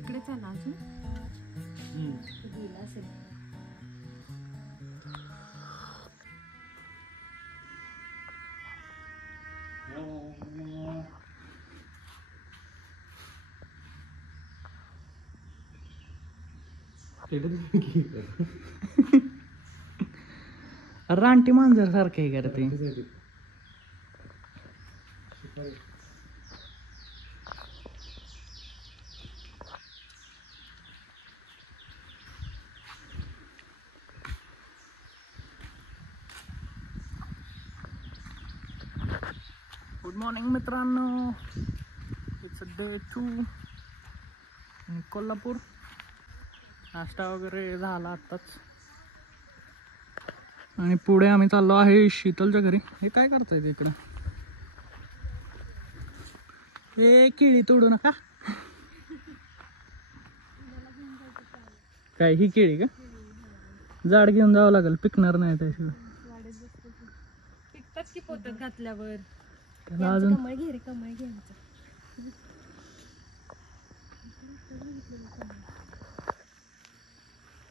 इकडेच आहे ना अजून गेला असेल. रानटी मांजर सारखं आहे करते. गुड मॉर्निंग मित्रांनो, इट्स डे 2 इन कोल्हापूर. नाश्ता वगैरे झाला आत्ताच आणि पुढे आम्ही चाललो आहे शीतलच्या घरी. हे काय करताय इकडं? हे केळी तोडू नका. काय ही केळी का? झाड घेऊन जावं लागेल, पिकणार नाही त्याशिवाय. पिकतात की पोतात घातल्यावर. अजून कमळ घे रे, कमळ घे.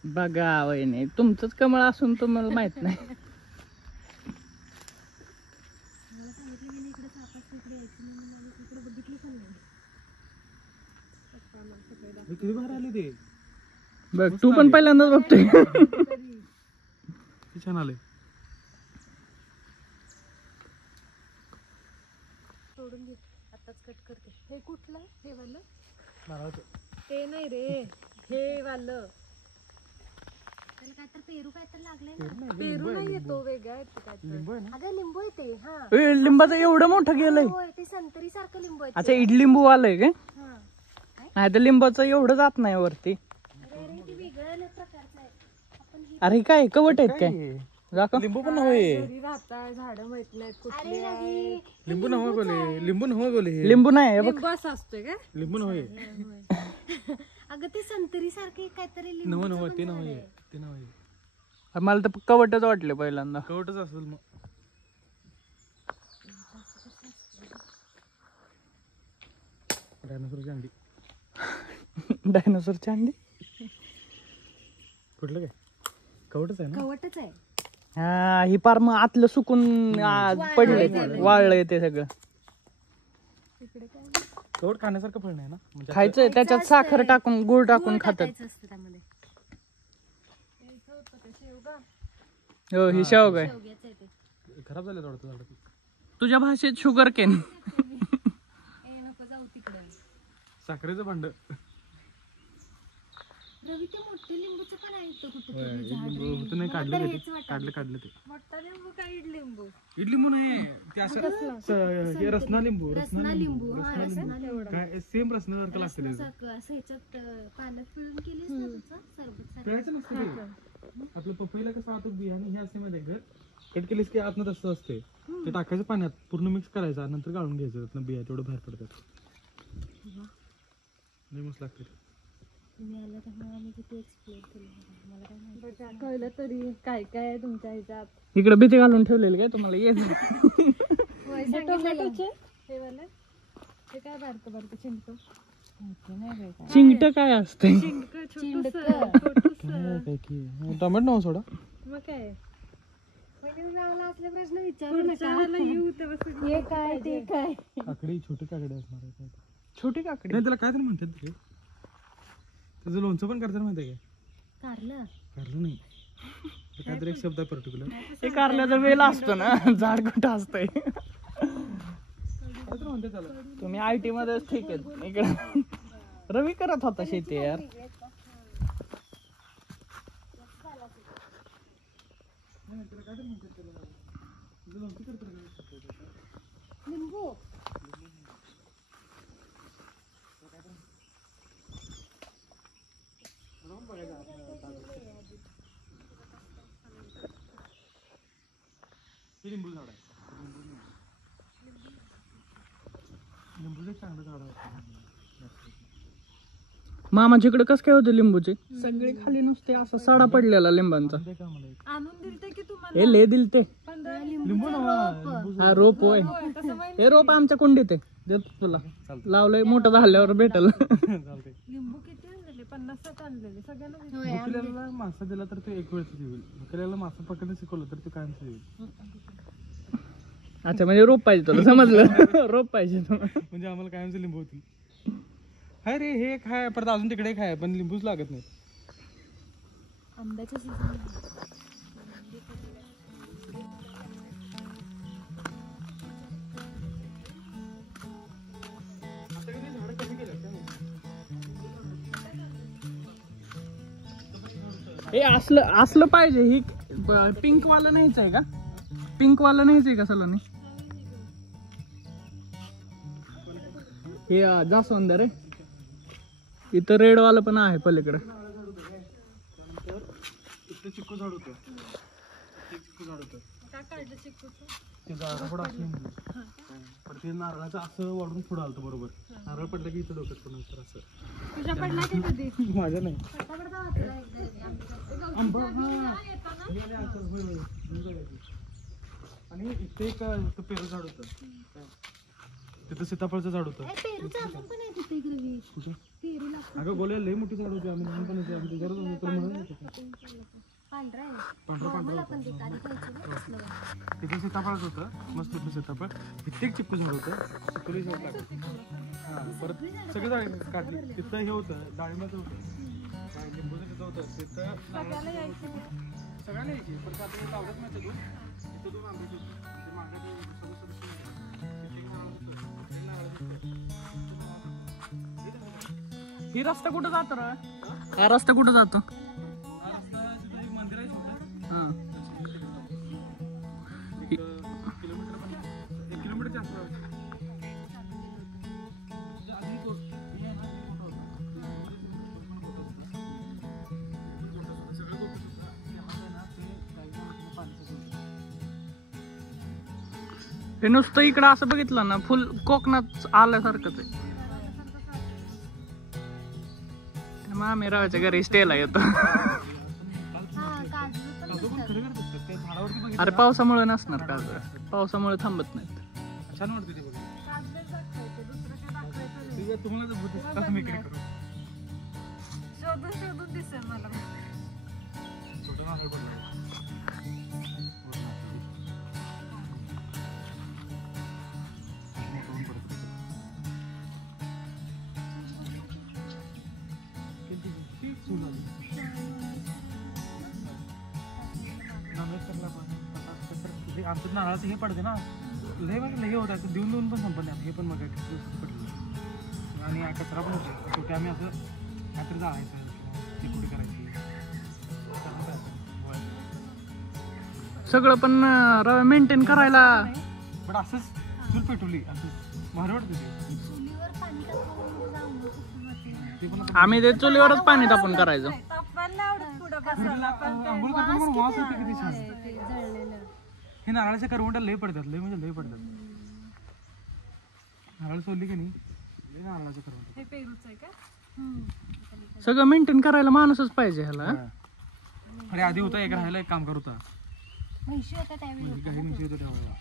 बघा वहिनी, तुमचंच कमळ असून तुम्हाला माहित नाही. मला सांगितलं की इकडे सापास इकडे यायचं म्हणून आम्ही इकडे बघितलं पण नाही. पप्पा मला सगळे किती बाहेर आले ते बघ, तू पण पहिल्यांदाच बघतोय. छान आले. सोडून घे, आताच कट करते. हे कुठलं? हे वालं? नारळाचं. ते नाही रे, हे वालं. त्याला काय तर पेरू काय तर लागलंय ना. पेरू नाही येतो, वेगळा येतो काय तर. अगं लिंबू येते. हा, लिंबाचं एवढं मोठं गेलंय. होय, ते संत्री सारखं लिंबू आहे. अच्छा, इडलिंबू आलंय काय? हा, नाही तर लिंबाचं एवढं जात नाही वरती. अरे अरे, ते वेगळ्या प्रकारचं आहे. आपण हे अरे काय कवट आहेत काय? दाखव. लिंबू पण नव्हे. घरी राहतात, झाडं माहित नाहीत कुठली आहे. लिंबू नव्हे बोले. लिंबू नव्हे बोले. लिंबू नाही हे बघ. लिंबू असं असतोय का? लिंबू नव्हे. अगं ते संत्री सारखे काहीतरी लिंबू. नव्हे नव्हे ते नव्हे. ते नव्हे. मला तर कवटच वाटलं पहिल्यांदा. कवटच असेल मग. डायनासोरची अंडी. डायनोसरची अंडी. कुठलं काय? कवटच आहे ना. कवटच आहे. हा, ही पार मग आतलं सुकून पडलंय, वाळलंय ते सगळं. तिकडे काय कवट खाण्यासारखं फळ नाही ना. म्हणजे खायचंय, त्याच्यात साखर टाकून गुळ टाकून खातात. टाकायचं असतं त्यामध्ये. यायचं होतं ते शेवगा. हो, ही शेवग आहे. शेवग्याचं आहे ते. खराब झालं थोडं झाड. तुझ्या भाषेत शुगर केन. ए नको जाऊ तिकडे. साखरेचं भांड. रवी ते मोठे लिंबूचं पण आहे इथं कुठेतरी झाड रे. होतं नाही. मला काढलं तर ते. हेच वाटलं. काढलं ते. मोठा लिंबू काय इडलिंबू? इडलिंबू नाही ते असं हे रसना लिंबू. रसना लिंबू. हा, रसना लिंबू. काय सेम रसनासारखं लागतं त्याचं. रसनासारखं असं ह्याच्यात पाण्यात पिळून केलीस ना त्याचं सरबत सारखं. पिळायचं नसतं ते. आपलं पपईला कसं आतून बियाणे हे असते माहिती आहे का? कट केलीस की आतनं तसं असते. ते टाकायचं पाण्यात, पूर्ण मिक्स करायचं, नंतर गाळून घ्यायचं. त्यातनं बिया तेवढं बाहेर पडतात. लई मस्त लागते. तुम्ही आला त्यामुळे आम्ही किती एक्सप्लोर केलं. मला काय माहिती कळलं तरी काय काय आहे तुमच्या ह्याच्यात. इकडे भीती घालून ठेवलेली काय तुम्हाला? ये टोमॅटोचे हे वाले हे काय बारकं बारकं चिंटकं. चिंगट काय असते? टोमॅटो नाव सोडा. मग काय तुम्ही आम्हाला असले प्रश्न विचारू नका. हे काय ते काय? काकडी, छोटी काकडी असणार आहे. छोटी काकडी नाही, त्याला काय तरी म्हणतात ते. त्याचं लोणचं पण करतात माहिती आहे का? कारलं. कारलं नाही, काहीतरी एक शब्द आहे पर्टिक्युलर. हे कारल्याचा वेल असतो ना, झाड कुठं असतंय. म्हणते त्याला. तुम्ही IT मध्येच ठीक आहे. इकडे रवी करत होता शेती यार. लिंबू. हे लिंबू झाड आहे. लिंबूचं चांगलं झाड आहे. मामाच्या इकडे कसं काय होते लिंबूचे? सगळे खाली नुसते असा सडा पडलेला लिंबांचा. आणून दिलते की तुम्हाला? हे ले दिलते. लिंबू हा रोप होय. हे रोप आमच्या कुंडीत आहे. देतो तुला. लावलंय, मोठं झाल्यावर भेटल. लिंबू किती भुकलेला मासा दिला तर तो एक वेळच देईल, भुकलेला मासा पकडणं शिकवलं तर तो कायम देईल. अच्छा म्हणजे रोप पाहिजे तुला, समजलं. रोप पाहिजे तुला. म्हणजे आम्हाला कायमचे लिंबू होतील. हाय रे, हे खाय परत अजून तिकडे खाय, पण लिंबूच लागत नाही. आंब्याच्या सीझन हे असलं असलं पाहिजे. ही पिंक वाला नाहीच आहे का? पिंक वाला नाहीच आहे का सलोनी? हे जास्वंद रे. इथं रेड वाला पण आहे पलीकडे. इथं चिक्कू झाड होतं, चिक्कू झाड होतं ते झाडापुढं असं लिंबू, पण ते नारळाचं असं वाढून पुढं आलं बरोबर. नारळ पडलं की इथं डोक्यात पण नंतर असं. तुझ्या पडला की कधी? माझ्या नाही. आंबा, आणि इथे एक पेरू झाड होतं, तिथं सीताफळचं झाड होतं. पेरूचं अजून पण आहे तिथे ग्रवी. कुठे? पेरू लागतो. अगं बोलायला लई मोठी झाड होती, आम्ही लहानपणाची, आम्ही त्याच्यावरच होतो म्हणून. पांढरा आहे. पांढरं मला पण ते आधी खायचं ना तसलं वालं. तिथे सीताफळच होतं, मस्त होतं सीताफळ. इथे एक चिक्कू झाड होतं, चिक्कूला झाड लागलं. हां, परत सगळे झाड काढली. तिथं हे होतं, डाळिंबाचं होतं, लिंबूचं तिथं होतं, तिथं सगळ्याला यायचं. सगळ्यांना यायची. परत आता लावलंच नाही तिथून, तिथं दोन आंब्याची होती. ते मागं ते सगळं तिथे एक नारळ होतं, ते नारळ होतं. ही रस्ता कुठं जातो रे? हा रस्ता कुठं जातो? हा रस्ता तिथं एक मंदिर आहे छोटं. हा, किलोमीटर पण 1 किलोमीटरच्या आसपास. हे नुसतं इकडं असं बघितलं ना, फुल कोकणात आल्यासारखंच आहे. मग आम्ही रावाच्या घरी स्टेला येतो. हा, काजू पण असतात. अरे पावसामुळे नसणार का? पावसामुळे थांबत नाहीत. छान वाटतं ते बघा. काजूला दाखवायचं, दुसरं काय दाखवायचं नाही. ते तुम्हाला जर भूत दिसतं, मी इकडे करू. शोधून शोधून दिसेल मला. छोटं नारळ पडलं. आमचं नारळाचं हे पडते ना, लय म्हणजे लय होत आहे. देऊन देऊन पण संपत नाही. हे पण मग पडलं आणि कचरा पण होते. शेवटी आम्ही असं काहीतरी जाळायचं, ते कुठे करायची. सगळं पण मेंटेन करायला. पण असंच चूल पेटवली, असं भारी वाटतं ते. चुलीवर पाणी टाकून जाऊन कसं वाटेल. ते पण आम्ही ते चुलीवरच पाणी तापून करायचो. तापायला आवडत पुढं बसायला. आंघोळ करताना पण वास येते किती छान. ते जळलेलं. हे नारळाच्या करवंट्या लय पडतात, लय म्हणजे लय पडतात. नारळ सोडली की नाही, लय नारळाच्या करवंट्या. हे पेरूच आहे का? सगळं मेंटेन करायला माणूसच पाहिजे ह्याला. अरे आधी होता एक राहायला, एक काम करत होता. म्हैशी होता त्यावेळी. काही म्हशी होतं त्यावेळेला.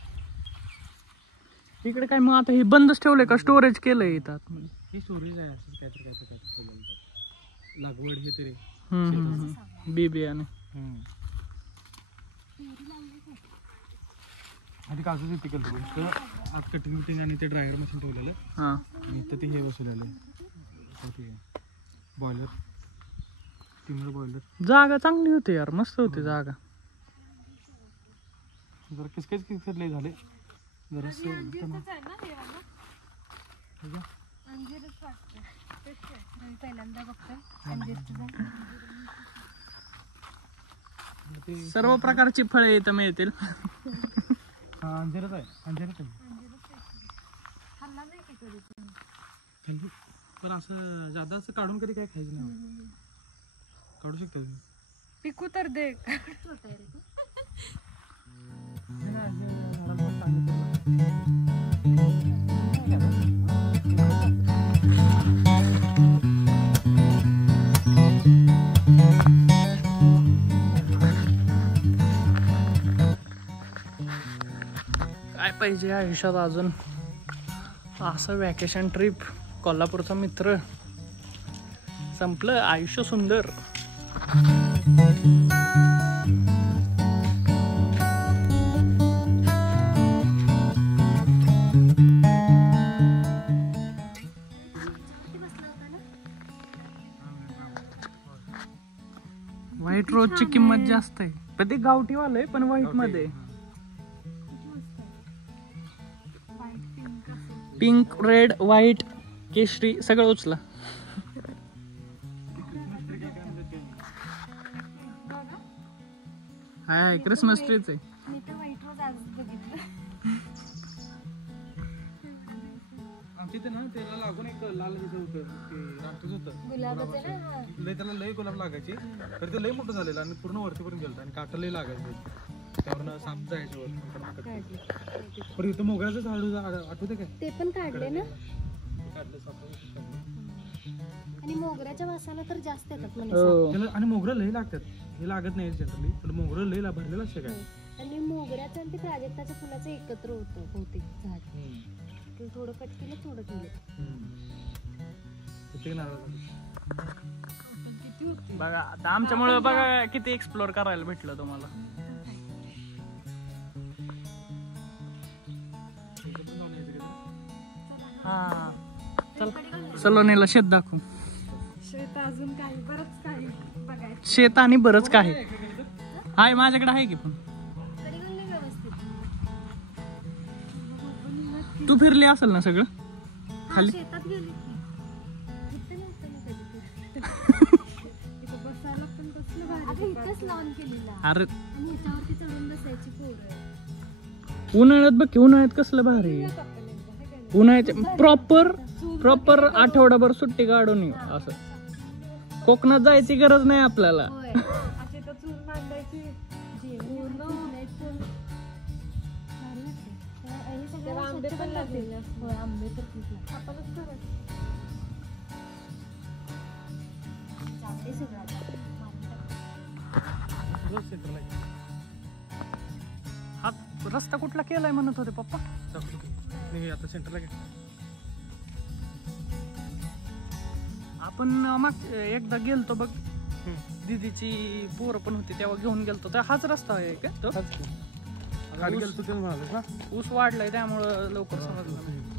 इकडे काय मग आता हे बंदच ठेवलंय का स्टोरेज केलंय इथं आतमध्ये? हे स्टोरेज आहे, असंच काहीतरी ठेवलेलं. लागवड हे तरी. बी बियाणे. आधी काजूचे पिकल होतं, आज कटिंग बिटिंग आणि ते ड्रायर मशीन ठेवलेलं. हा, आणि इथं ते हे बसवलेलं बॉयलर, स्टीमर बॉयलर. जागा चांगली होती यार, मस्त होती जागा. जरा किसकेच किसकेच लय झाले जरा. पहिल्यांदा बघतोय. सर्व प्रकारची फळे इथं मिळतील. अंजीरच आहे, अंजीरच आहे. खाल्ला नाही की कधी. पण असं जादा असं काढून कधी काय खायचं नाही. काढू शकता तुम्ही. पिकू तर दे. छोटा आहे रे तू. काय पाहिजे आयुष्यात अजून? असं वॅकेशन ट्रिप, कोल्हापूरचा मित्र, संपलं आयुष्य सुंदर. व्हाईट रोजची किंमत जास्त आहे, पण ते गावठी वालं आहे पण व्हाईट मध्ये. पिंक, रेड, व्हाईट, केशरी सगळं उचला. हाय क्रिसमस ट्रीच आहे. मी तर व्हाईट रोज आज बघितलं. आमच्या इथे ना त्याला लागून एक लाल दिसत होतं ते रामचंद्र होतं गुलाबाचं ना. हा. लय त्याला लय गुलाब लागायचे तर ते लय मोठं झालेलं आणि पूर्ण वरतीपर्यंत गेलं आणि काटा लय लागायचं त्यावर साप जायचे वर. पण इथं मोगऱ्याचं झाड आठवते काय ते पण काढले ना. काढलं साप. आणि मोगऱ्याच्या वासाला तर जास्त येतात म्हणे हो. त्याला आणि मोगरं लय लागतात, हे लागत नाही जनरली पण मोगरं लय भरलेलं असते काय. आणि मोगऱ्याचं आणि ते प्राजक्ताच्या फुलाचं एकत्र होतं बहुतेक झाड. ते थोडं कट केलं थोडं केलं. ते नारळ. बघा आता आमच्यामुळे बघा किती एक्सप्लोर करायला भेटलं तुम्हाला. हा चल सलोनीला शेत दाखवू. शेत अजून काही बरंच काही बघायचं. शेत आणि बरंच काय आहे माझ्याकडे आहे की. पण तू फिरली असेल ना सगळं खाली. शेतात गेली इथंच लॉन केलेला अरे आणि ह्याच्यावरती चढून बसायची पोरं. उन्हाळ्यात बघ की, उन्हाळ्यात कसलं भारी. उन्हाळ्यात प्रॉपर आठवडाभर सुट्टी काढून येऊ असं. कोकणात जायची गरज नाही आपल्याला. होय. अशी तर चूल मांडायची जेवण उन्हायचं. भारी वाटतं. हे सगळं आंबे पण लागलेले असतात. होय, आंबे तर खूप लागतात. आपणच करायचं. जाते सगळं आता. हा रस्ता कुठला केलाय म्हणत होते पप्पा. नाही आता सेंटरला काय आपण मग एकदा गेलतो बघ, दीदीची पोरं पण होती तेव्हा घेऊन गेलतो. तर हाच रस्ता आहे का तो? गाडी गेलो तू म्हणाल ना. ऊस वाढलाय त्यामुळं लवकर समजलं.